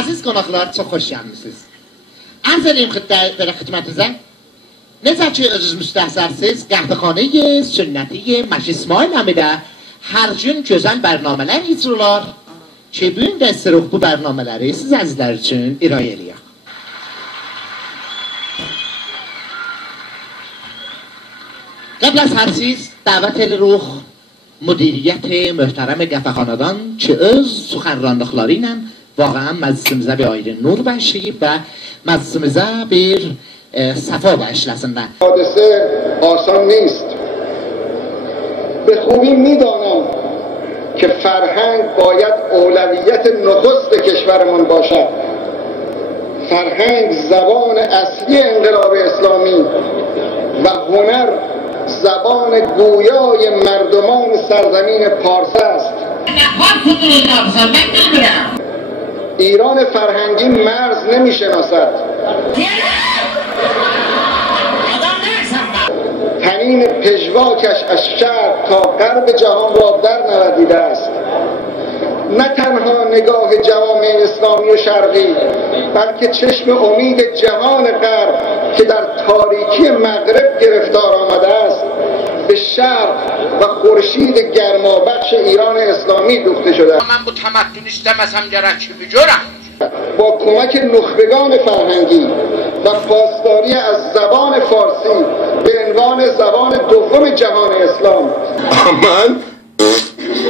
Aziz qonaqlar, çox xoş gəlmisiniz. Arz edeyim xidmətinizə. Necə ki, özünüz müstəhsərsiz, qəhvəxanə-i sünnəti Məşi İsmail əmidə hər gün gözəl bərnamələr icralar ki, bu gün də istəyirik bu bərnamələri siz əzizlər üçün icra eləyək. قبل از هر چیز دعوت edirik مدیریت محترم qəhvəxanadan ki, öz سخنرانlıqları ilə واقعا مجلسimize bir ayrı nur bəxşiyib və məclisimizə bir صفا باشلسندن. حادثه آسان نیست. به خوبی میدانم که فرهنگ باید اولویت نخست کشورمان باشد. فرهنگ زبان اصلی انقلاب اسلامی و هنر زبان گویای مردمان سرزمین پارس است. ایران فرهنگی مرز نمی‌شناسد. تنین پژواکش از شرق تا غرب جهان را در نوردیده است. نه تنها نگاه جوامع اسلامی و شرقی، بلکه چشم امید جهان غرب که در تاریکی مغرب گرفتار آمده است به شرق و خورشید گرمابخش ایران اسلامی دوخته شده است. من با تمدن استمسم گرچه بجورم با کمک نخبگان فرهنگی و پاسداری از زبان فارسی به عنوان زبان دوم جهان اسلام آمین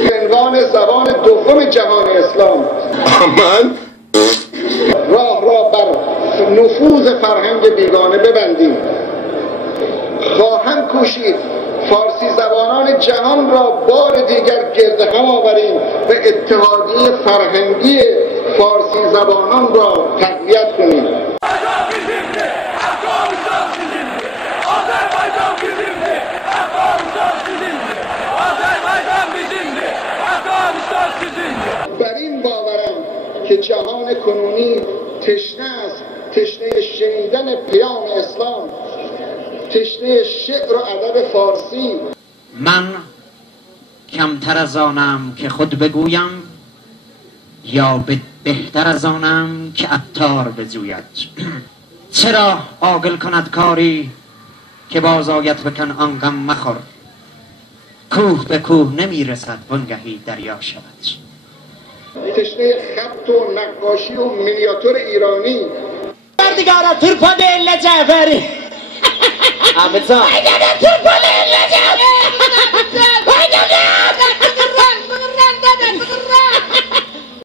به عنوان زبان دوم جهان اسلام آمین راه را بر نفوذ فرهنگ بیگانه ببندیم. خواهم کوشید فارسی زبانان جهان را بار دیگر گرد هم آوریم و اتحادیه فرهنگی فارسی زبانان را تقویت کنیم. بر این باورم که جهان کنونی تشنه است، تشنه شنیدن پیام اسلام، تشنه شعر و ادب فارسی. من کمتر از آنم که خود بگویم یا بهتر از آنم که عطار بجوید. چرا عاقل کند کاری که باز آید بکن آن غم مخور. کوه به کوه نمی رسد وانگهی دریا شود. تشنه خط و نقاشی و مینیاتور ایرانی. دیگاره ترپا دیل جعفری. Ahmet Sağ. Turpa دیل جعفری.